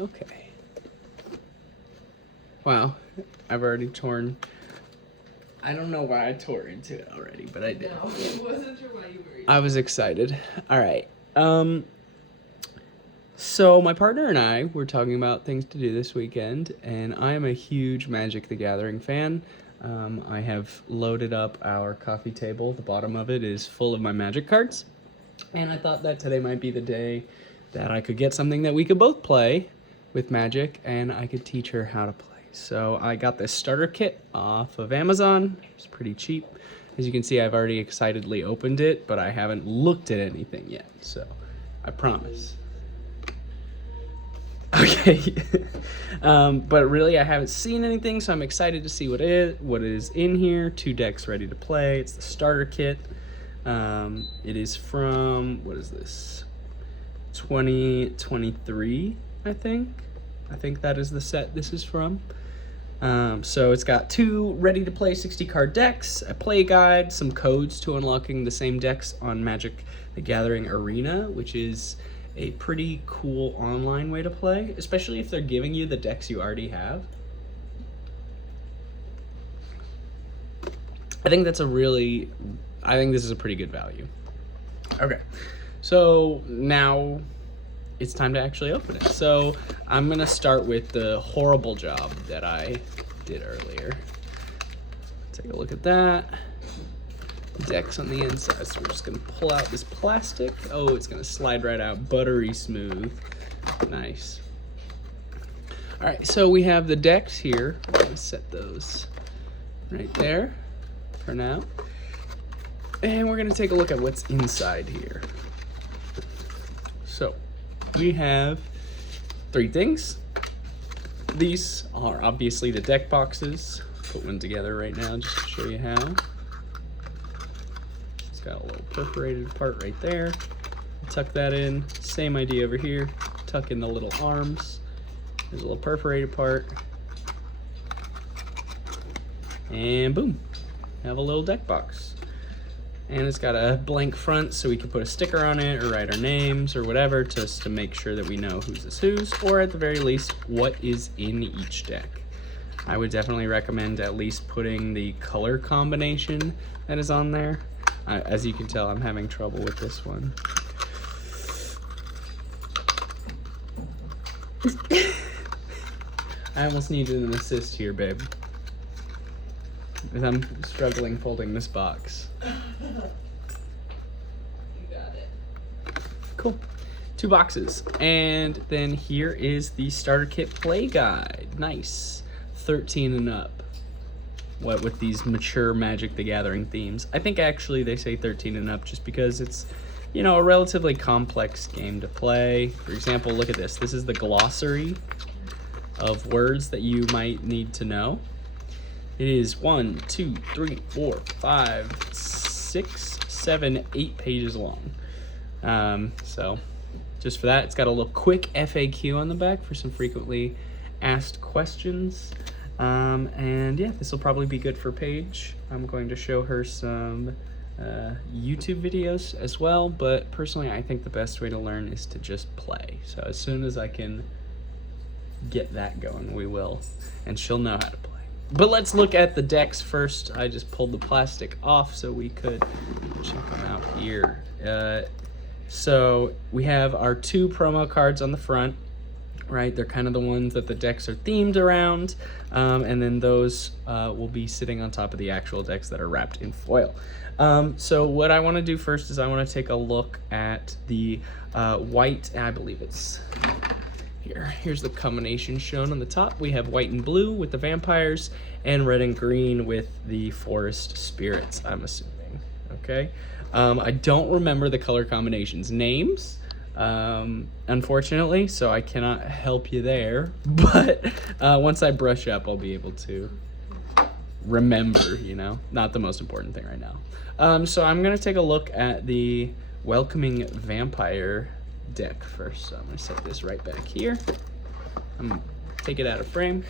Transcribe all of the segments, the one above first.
Okay. Wow, I've already torn. I don't know why I tore into it already, but I did. No, it wasn't sure why you were. I was excited. All right. So my partner and I were talking about things to do this weekend, and I am a huge Magic the Gathering fan. I have loaded up our coffee table. The bottom of it is full of my Magic cards, and I thought that today might be the day that I could get something that we could both play with Magic, and I could teach her how to play. So I got this starter kit off of Amazon. It's pretty cheap. As you can see, I've already excitedly opened it, but I haven't looked at anything yet, so I promise. Okay. But really, I haven't seen anything, so I'm excited to see what is in here. 2 decks ready to play. It's the starter kit. It is from, what is this? 2023, I think. I think that is the set this is from. So it's got 2 ready-to-play 60-card decks, a play guide, some codes to unlocking the same decks on Magic the Gathering Arena, which is a pretty cool online way to play, especially if they're giving you the decks you already have. I think this is a pretty good value. Okay, so now it's time to actually open it. So I'm gonna start with the horrible job that I did earlier. Take a look at that. Decks on the inside. So we're just gonna pull out this plastic. Oh, it's gonna slide right out, buttery smooth. Nice. All right, so we have the decks here. I'm gonna set those right there for now. And we're gonna take a look at what's inside here. So we have 3 things. These are obviously the deck boxes. Put one together right now just to show you how. It's got a little perforated part right there. Tuck that in. Same idea over here. Tuck in the little arms. There's a little perforated part. And boom, have a little deck box. And it's got a blank front, so we can put a sticker on it or write our names or whatever, just to make sure that we know whose is whose, or at the very least, what is in each deck. I would definitely recommend at least putting the color combination that is on there. As you can tell, I'm having trouble with this one. I almost needed an assist here, babe. Because I'm struggling folding this box. You got it. Cool. 2 boxes. And then here is the starter kit play guide. Nice. 13 and up. What with these mature Magic the Gathering themes. I think actually they say 13 and up just because it's, you know, a relatively complex game to play. For example, look at this. This is the glossary of words that you might need to know. It is 1, 2, 3, 4, 5, 6, 7, 8 pages long. So just for that, it's got a little quick FAQ on the back for some frequently asked questions. And yeah, this will probably be good for Paige. I'm going to show her some YouTube videos as well, but personally I think the best way to learn is to just play. So as soon as I can get that going, we will, and she'll know how to play. But let's look at the decks first. I just pulled the plastic off so we could check them out here. So we have our 2 promo cards on the front, right? They're kind of the ones that the decks are themed around. And then those will be sitting on top of the actual decks that are wrapped in foil. So what I want to do first is I want to take a look at the white, I believe it's here. Here's the combination shown on the top. We have white and blue with the vampires and red and green with the forest spirits, I'm assuming. Okay. I don't remember the color combinations names, unfortunately, so I cannot help you there. But once I brush up, I'll be able to remember, you know, not the most important thing right now. So I'm going to take a look at the Welcoming Vampire deck first. So I'm going to set this right back here. I'm going to take it out of frame.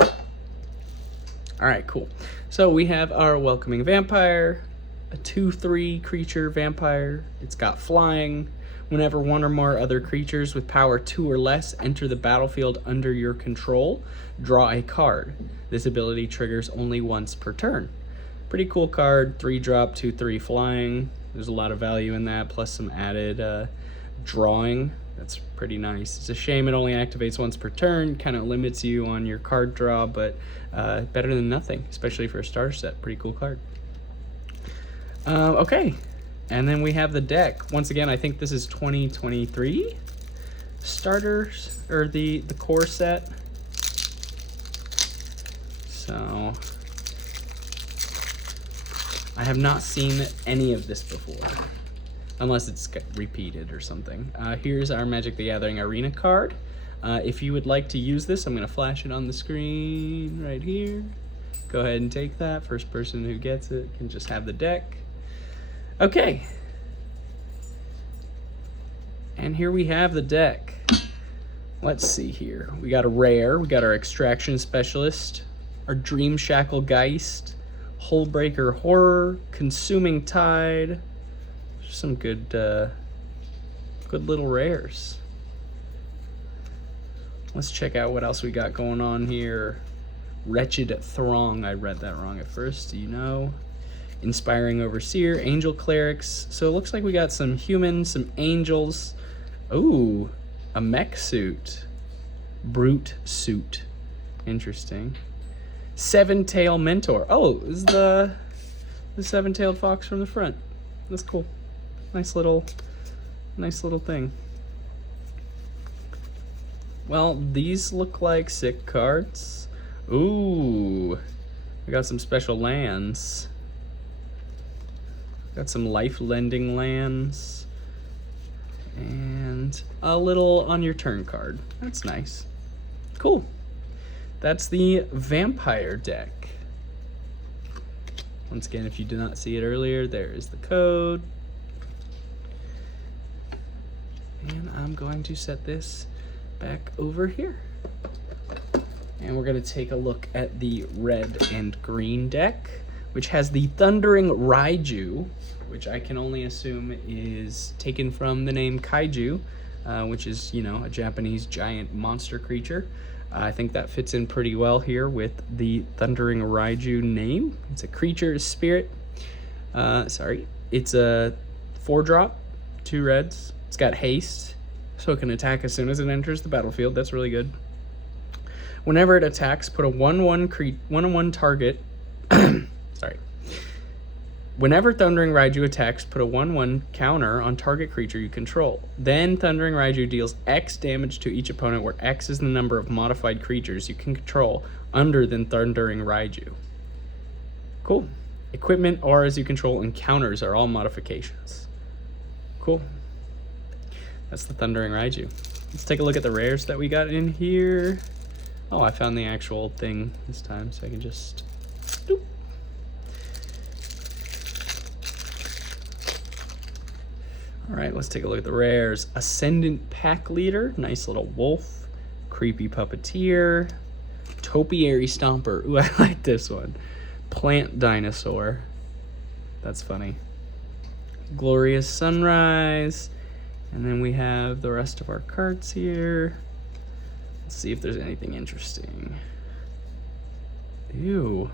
All right, cool. So we have our Welcoming Vampire, a 2/3 creature vampire. It's got flying. Whenever one or more other creatures with power 2 or less enter the battlefield under your control, draw a card. This ability triggers only once per turn. Pretty cool card, 3-drop, 2/3 flying. There's a lot of value in that, plus some added drawing. That's pretty nice. It's a shame it only activates once per turn, kind of limits you on your card draw, but better than nothing, especially for a starter set. Pretty cool card. Okay, and then we have the deck. Once again, I think this is 2023 starters, or the core set. So I have not seen any of this before, unless it's repeated or something. Here's our Magic the Gathering Arena card. If you would like to use this, I'm going to flash it on the screen right here. Go ahead and take that. First person who gets it can just have the deck. Okay. And here we have the deck. Let's see here. We got a rare. We got our Extraction Specialist, our Dream Shackle Geist, Hullbreaker Horror, Consuming Tide. Some good little rares. Let's check out what else we got going on here. Wretched Throng. I read that wrong at first. Do you know? Inspiring Overseer, Angel Clerics. So it looks like we got some humans, some angels. Ooh, a mech suit. Brute suit. Interesting. Seven-tail Mentor. Oh, this is the seven-tailed fox from the front. That's cool. Nice little thing. Well, these look like sick cards. Ooh, we got some special lands. Got some life-lending lands. And a little on your turn card. That's nice. Cool. That's the Vampire deck. Once again, if you did not see it earlier, there is the code. And I'm going to set this back over here. And we're going to take a look at the red and green deck, which has the Thundering Raiju, which I can only assume is taken from the name Kaiju, which is, you know, a Japanese giant monster creature. I think that fits in pretty well here with the Thundering Raiju name. It's a creature spirit. It's a 4-drop, 2 reds. It's got haste, so it can attack as soon as it enters the battlefield. That's really good. Whenever it attacks, put a 1/1 target. Whenever Thundering Raiju attacks, put a 1/1 counter on target creature you control. Then Thundering Raiju deals X damage to each opponent, where X is the number of modified creatures you can control under than Thundering Raiju. Cool. Equipment, auras you control, and counters are all modifications. Cool. That's the Thundering Raiju. Let's take a look at the rares that we got in here. Oh, I found the actual thing this time, so I can just... Doop. All right, let's take a look at the rares. Ascendant Pack Leader, nice little wolf. Creepy Puppeteer. Topiary Stomper, ooh, I like this one. Plant Dinosaur, that's funny. Glorious Sunrise. And then we have the rest of our cards here. Let's see if there's anything interesting. Ew.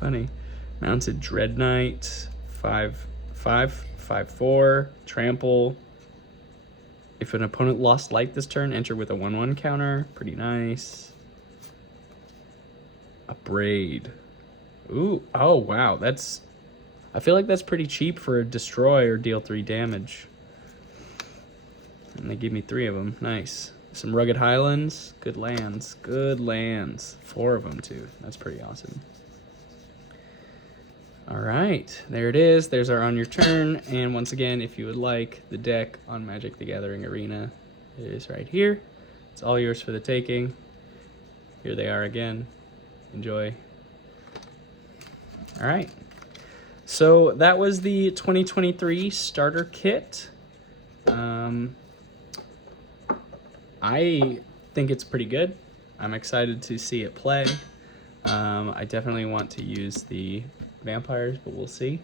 Funny. Mounted Dread Knight. 5/4. Trample. If an opponent lost light this turn, enter with a 1/1 counter. Pretty nice. A Braid. Ooh. Oh, wow. I feel like that's pretty cheap for a destroy or deal 3 damage. And they give me 3 of them. Nice. Some Rugged Highlands. Good lands. Good lands. 4 of them, too. That's pretty awesome. All right. There it is. There's our On Your Turn. And once again, if you would like the deck on Magic the Gathering Arena, it is right here. It's all yours for the taking. Here they are again. Enjoy. All right. So that was the 2023 starter kit. I think it's pretty good. I'm excited to see it play. I definitely want to use the vampires, but we'll see.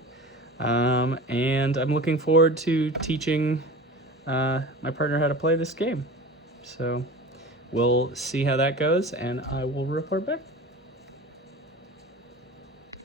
And I'm looking forward to teaching my partner how to play this game. So we'll see how that goes, and I will report back.